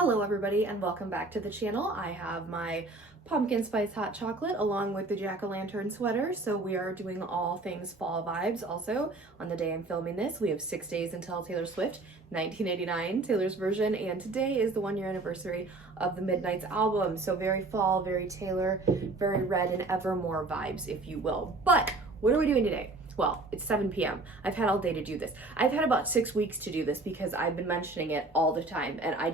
Hello everybody and welcome back to the channel. I have my pumpkin spice hot chocolate along with the jack-o'-lantern sweater. So we are doing all things fall vibes. Also, on the day I'm filming this, we have 6 days until Taylor Swift, 1989, Taylor's version, and today is the 1-year anniversary of the Midnight's album. So very fall, very Taylor, very Red and Evermore vibes, if you will. But what are we doing today? Well, it's 7 p.m. I've had all day to do this. I've had about 6 weeks to do this because I've been mentioning it all the time, and I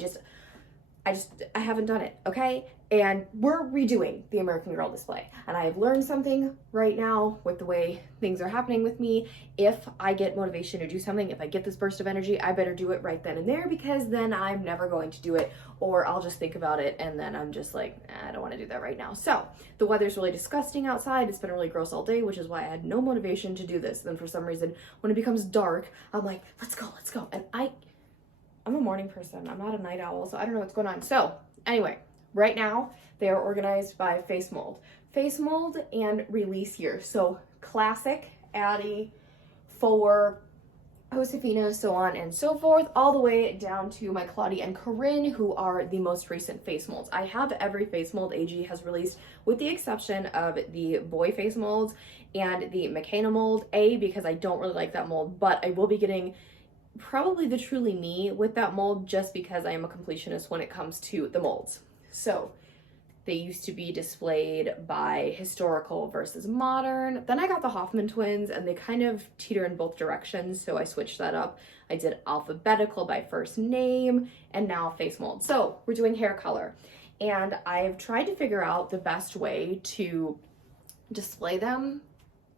haven't done it, okay? And we're redoing the American Girl display. And I have learned something right now with the way things are happening with me. If I get motivation to do something, if I get this burst of energy, I better do it right then and there, because then I'm never going to do it, or I'll just think about it and then I'm just like, I don't want to do that right now. So the weather's really disgusting outside. It's been really gross all day, which is why I had no motivation to do this. Then for some reason, when it becomes dark, I'm like, let's go. And I'm a morning person. I'm not a night owl, so I don't know what's going on. So anyway, right now they are organized by face mold and release year. So classic, Addie, for Josefina, so on and so forth, all the way down to my Claudia and Corinne, who are the most recent face molds. I have every face mold AG has released, with the exception of the boy face molds and the McKenna mold, because I don't really like that mold, but I will be getting probably the Truly Me with that mold, just because I am a completionist when it comes to the molds. So they used to be displayed by historical versus modern. Then I got the Hoffman twins and they kind of teeter in both directions, so I switched that up. I did alphabetical by first name and now face mold. So we're doing hair color, and I've tried to figure out the best way to display them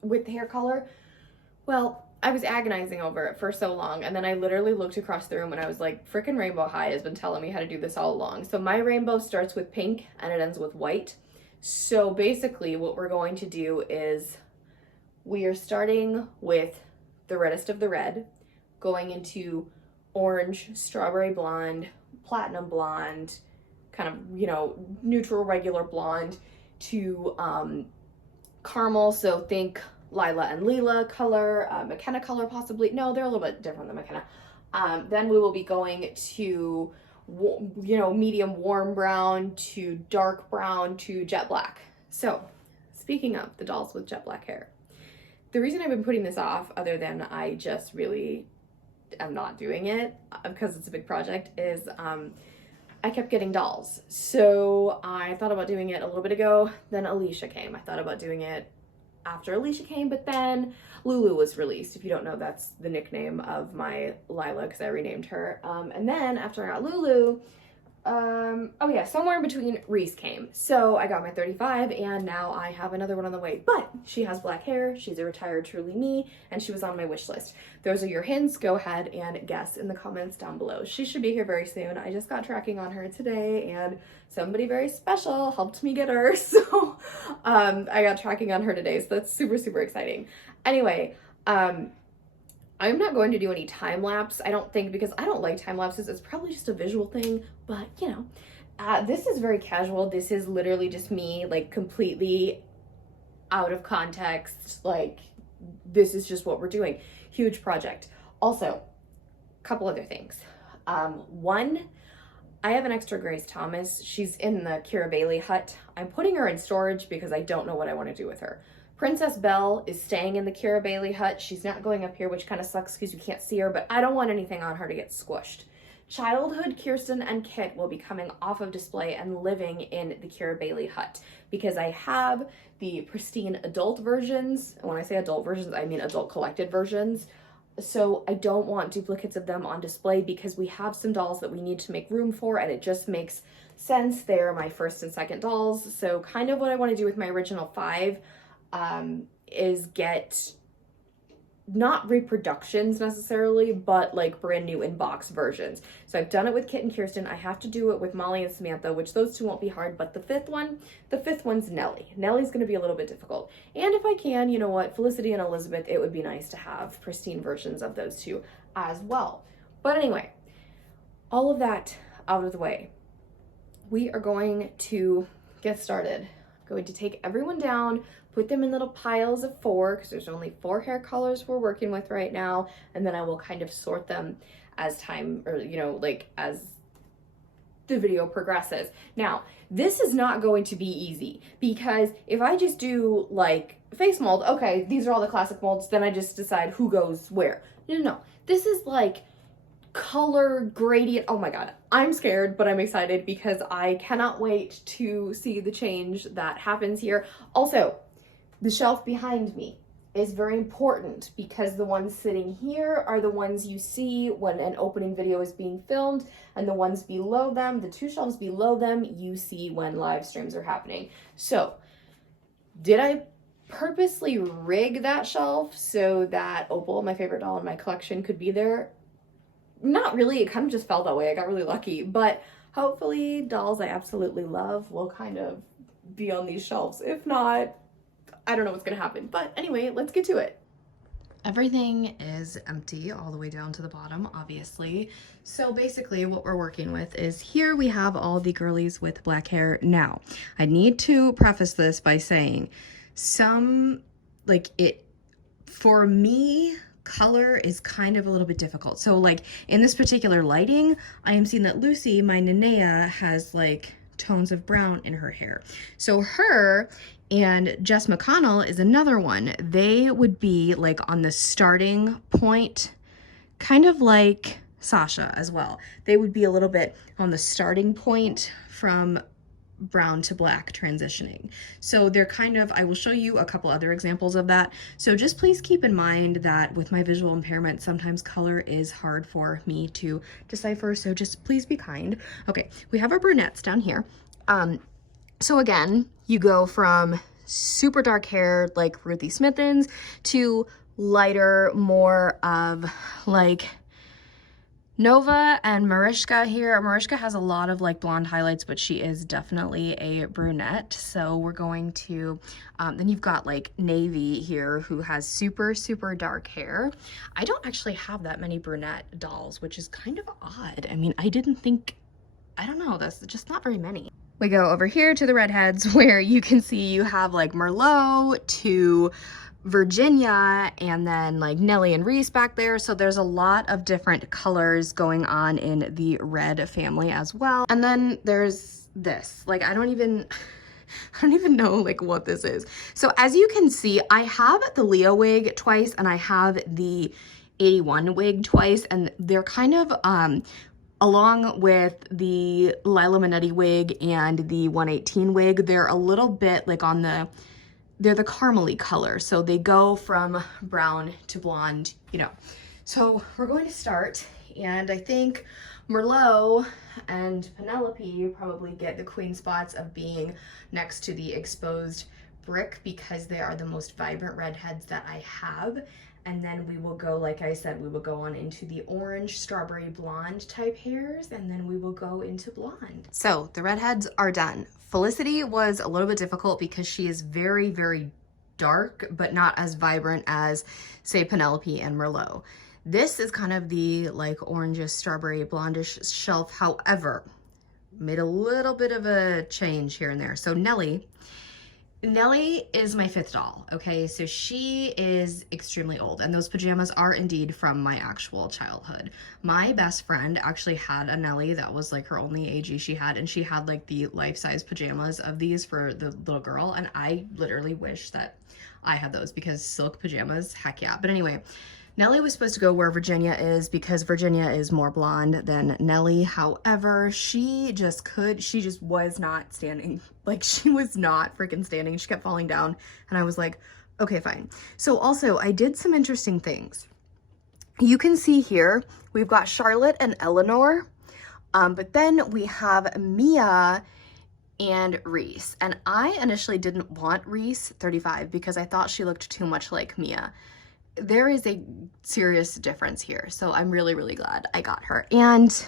with the hair color. Well, I was agonizing over it for so long, and then I literally looked across the room and I was like, frickin' Rainbow High has been telling me how to do this all along. So my rainbow starts with pink and it ends with white. So basically what we're going to do is we are starting with the reddest of the red, going into orange, strawberry blonde, platinum blonde, kind of, neutral regular blonde, to caramel. So think Lila and Leela color, McKenna color possibly. No, they're a little bit different than McKenna. Then we will be going to, medium warm brown to dark brown to jet black. So speaking of the dolls with jet black hair, the reason I've been putting this off, other than I just really am not doing it because it's a big project, is I kept getting dolls. So I thought about doing it a little bit ago, then Alicia came. I thought about doing it after Alicia came, but then Lulu was released. If you don't know, that's the nickname of my Lila, because I renamed her. And then after I got Lulu, somewhere in between, Reese came. So I got my 35, and now I have another one on the way. But she has black hair, she's a retired Truly Me, and she was on my wish list. Those are your hints. Go ahead and guess in the comments down below. She should be here very soon. I just got tracking on her today, and somebody very special helped me get her. So I got tracking on her today, so that's super, super exciting. Anyway, I'm not going to do any time lapse, I don't think, because I don't like time lapses. It's probably just a visual thing, but this is very casual. This is literally just me, like, completely out of context. Like, this is just what we're doing. Huge project. Also, a couple other things. One, I have an extra Grace Thomas. She's in the Kira Bailey hut. I'm putting her in storage because I don't know what I want to do with her. Princess Belle is staying in the Kira Bailey hut. She's not going up here, which kind of sucks because you can't see her, but I don't want anything on her to get squished. Childhood Kirsten and Kit will be coming off of display and living in the Kira Bailey hut, because I have the pristine adult versions. And when I say adult versions, I mean adult collected versions. So I don't want duplicates of them on display, because we have some dolls that we need to make room for, and it just makes sense. They're my first and second dolls. So kind of what I want to do with my original 5 is get not reproductions necessarily, but like brand new in-box versions. So I've done it with Kit and Kirsten. I have to do it with Molly and Samantha, which those two won't be hard, but the fifth one's Nellie. Nellie's going to be a little bit difficult. And if I can, you know what, Felicity and Elizabeth, it would be nice to have pristine versions of those two as well. But anyway, all of that out of the way, we are going to get started. I'm going to take everyone down, put them in little piles of 4, because there's only 4 hair colors we're working with right now, and then I will kind of sort them as time, or as the video progresses. Now, this is not going to be easy because if I just do like face mold, okay, these are all the classic molds, then I just decide who goes where. No. This is like color gradient. Oh my god, I'm scared, but I'm excited because I cannot wait to see the change that happens here. Also, the shelf behind me is very important because the ones sitting here are the ones you see when an opening video is being filmed, and the ones below them, the two shelves below them, you see when live streams are happening. So, did I purposely rig that shelf so that Opal, my favorite doll in my collection, could be there? Not really, it kind of just fell that way. I got really lucky, but hopefully dolls I absolutely love will kind of be on these shelves. If not, I don't know what's gonna happen. But anyway, let's get to it. Everything is empty all the way down to the bottom, obviously. So basically what we're working with is here we have all the girlies with black hair. Now, I need to preface this by saying for me, color is kind of a little bit difficult. So like in this particular lighting, I am seeing that Lucy, my Nenea, has like tones of brown in her hair. So her and Jess McConnell is another one. They would be like on the starting point, kind of like Sasha as well. They would be a little bit on the starting point from brown to black transitioning. So they're kind of, I will show you a couple other examples of that. So just please keep in mind that with my visual impairment, sometimes color is hard for me to decipher. So just please be kind. Okay, we have our brunettes down here. So again, you go from super dark hair like Ruthie Smithens to lighter, more of like Nova and Mariska here. Mariska has a lot of like blonde highlights, but she is definitely a brunette. So we're going to, then you've got like Navy here who has super, super dark hair. I don't actually have that many brunette dolls, which is kind of odd. I mean, I don't know, that's just not very many. We go over here to the redheads where you can see you have like Merlot to Virginia, and then like Nellie and Reese back there. So there's a lot of different colors going on in the red family as well. And then there's this, like, I don't even know like what this is. So as you can see, I have the Leo wig twice and I have the 81 wig twice, and they're kind of, along with the Lila Minetti wig and the 118 wig, they're a little bit like on the, they're the caramely color. So they go from brown to blonde, you know. So we're going to start, and I think Merlot and Penelope probably get the queen spots of being next to the exposed brick because they are the most vibrant redheads that I have. And then we will go, like I said, we will go on into the orange, strawberry blonde type hairs, and then we will go into blonde. So the redheads are done. Felicity was a little bit difficult because she is very, very dark, but not as vibrant as, say, Penelope and Merlot. This is kind of the like orangish, strawberry, blondish shelf. However, made a little bit of a change here and there. So Nellie is my fifth doll, okay? So she is extremely old, and those pajamas are indeed from my actual childhood. My best friend actually had a Nellie that was like her only AG she had, and she had like the life-size pajamas of these for the little girl, and I literally wish that I had those because silk pajamas, heck yeah. But anyway, Nellie was supposed to go where Virginia is because Virginia is more blonde than Nellie. However, she just was not standing. Like, she was not freaking standing. She kept falling down, and I was like, okay, fine. So also, I did some interesting things. You can see here, we've got Charlotte and Eleanor, but then we have Mia and Reese. And I initially didn't want Reese 35 because I thought she looked too much like Mia. There is a serious difference here. So I'm really, really glad I got her. And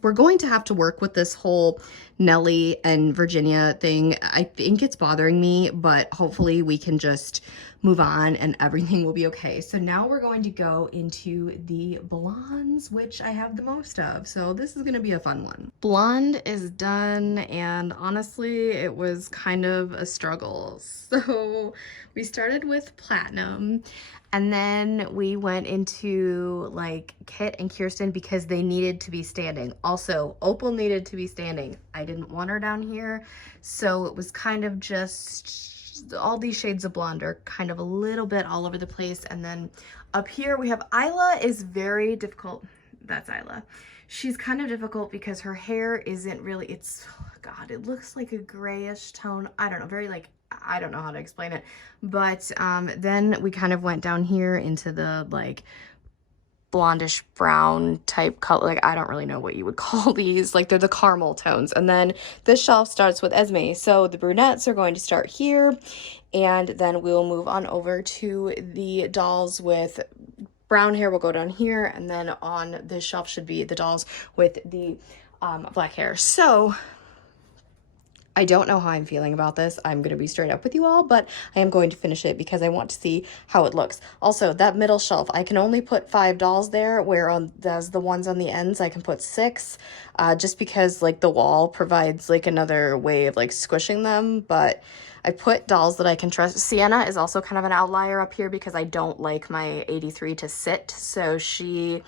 we're going to have to work with this whole Nellie and Virginia thing. I think it's bothering me, but hopefully we can just move on and everything will be okay. So now we're going to go into the blondes, which I have the most of. So this is gonna be a fun one. Blonde is done, and honestly, it was kind of a struggle. So we started with platinum, and then we went into like Kit and Kirsten because they needed to be standing. Also, Opal needed to be standing. I didn't want her down here, so it was kind of just all these shades of blonde are kind of a little bit all over the place. And then up here we have Isla is very difficult. That's Isla. She's kind of difficult because her hair isn't really, it's, God, it looks like a grayish tone. I don't know, very like, I don't know how to explain it. But then we kind of went down here into the like blondish brown type color. Like, I don't really know what you would call these. Like, they're the caramel tones. And then this shelf starts with Esme. So the brunettes are going to start here. And then we'll move on over to the dolls with brown hair will go down here. And then on this shelf should be the dolls with the black hair. So I don't know how I'm feeling about this. I'm going to be straight up with you all, but I am going to finish it because I want to see how it looks. Also, that middle shelf, I can only put 5 dolls there, where on the ones on the ends, I can put 6, just because like the wall provides like another way of like squishing them. But I put dolls that I can trust. Sienna is also kind of an outlier up here because I don't like my 83 to sit. So she,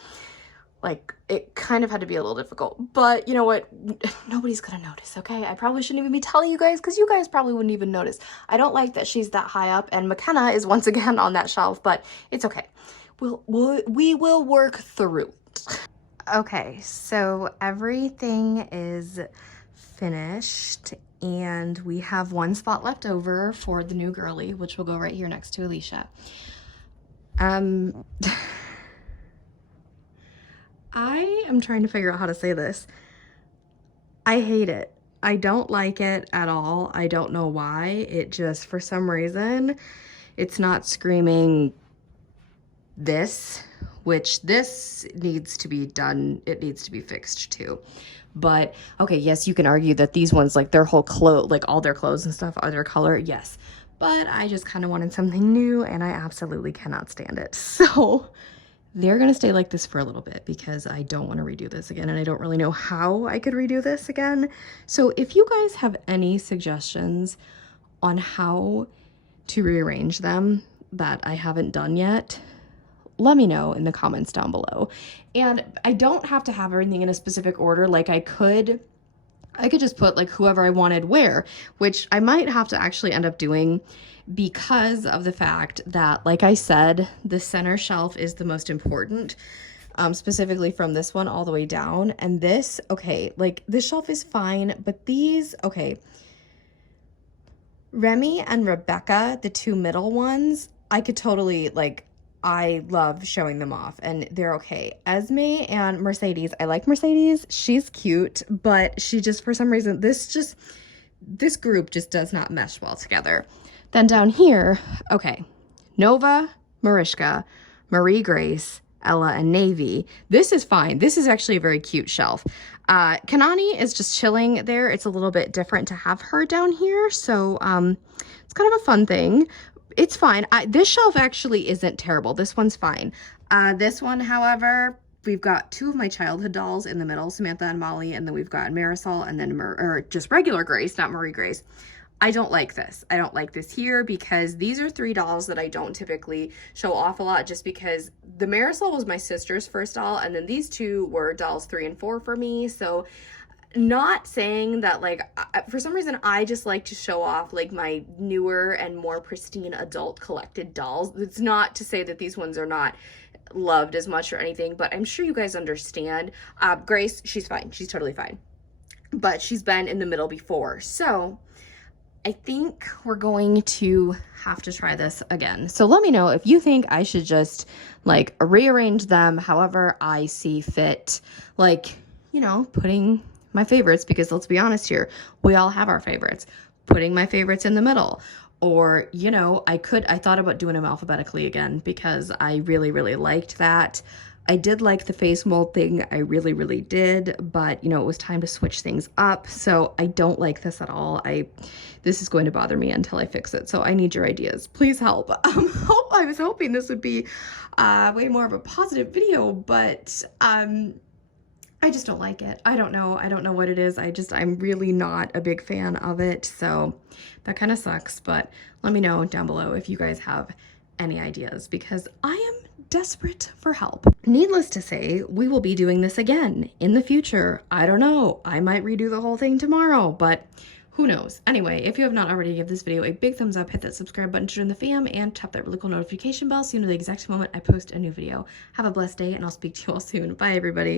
like, it kind of had to be a little difficult, but you know what? Nobody's gonna notice, okay? I probably shouldn't even be telling you guys because you guys probably wouldn't even notice. I don't like that she's that high up, and McKenna is once again on that shelf, but it's okay. We will work through it. Okay, so everything is finished, and we have one spot left over for the new girly, which will go right here next to Alicia. I am trying to figure out how to say this. I hate it. I don't like it at all. I don't know why. It just, for some reason, it's not screaming this, which this needs to be done. It needs to be fixed too. But okay, yes, you can argue that these ones, like their whole clothes, like all their clothes and stuff are their color. Yes. But I just kind of wanted something new, and I absolutely cannot stand it. So they're going to stay like this for a little bit because I don't want to redo this again, and I don't really know how I could redo this again. So if you guys have any suggestions on how to rearrange them that I haven't done yet, let me know in the comments down below. And I don't have to have everything in a specific order. Like I could just put like whoever I wanted where, which I might have to actually end up doing because of the fact that, like I said, the center shelf is the most important, specifically from this one all the way down. And this, okay, like this shelf is fine, but these, okay, Remy and Rebecca, the 2 middle ones, I could totally, like, I love showing them off and they're okay. Esme and Mercedes, I like Mercedes. She's cute, but she just, for some reason, this group just does not mesh well together. Then down here, okay, Nova, Mariska, Marie Grace, Ella, and Navy. This is fine. This is actually a very cute shelf. Kanani is just chilling there. It's a little bit different to have her down here, so it's kind of a fun thing. It's fine. This shelf actually isn't terrible. This one's fine. This one, however, we've got 2 of my childhood dolls in the middle, Samantha and Molly, and then we've got Marisol and then or just regular Grace, not Marie Grace. I don't like this. I don't like this here because these are 3 dolls that I don't typically show off a lot, just because the Marisol was my sister's first doll, and then these 2 were dolls 3 and 4 for me. So not saying that, like, for some reason I just like to show off like my newer and more pristine adult collected dolls. It's not to say that these ones are not loved as much or anything, but I'm sure you guys understand. Grace, she's fine. She's totally fine. But she's been in the middle before. So I think we're going to have to try this again. So let me know if you think I should just like rearrange them however I see fit. Like, you know, putting my favorites, because let's be honest here, we all have our favorites. Putting my favorites in the middle. Or, you know, I thought about doing them alphabetically again because I really, really liked that. I did like the face mold thing. I really, really did, but you know, it was time to switch things up. So I don't like this at all. This is going to bother me until I fix it. So I need your ideas. Please help. I was hoping this would be way more of a positive video, but I just don't like it. I don't know what it is. I'm really not a big fan of it. So that kind of sucks, but let me know down below if you guys have any ideas, because I am desperate for help. Needless to say, we will be doing this again in the future. I don't know. I might redo the whole thing tomorrow, but who knows? Anyway, if you have not already, give this video a big thumbs up, hit that subscribe button to join the fam, and tap that really cool notification bell so you know the exact moment I post a new video. Have a blessed day, and I'll speak to you all soon. Bye, everybody.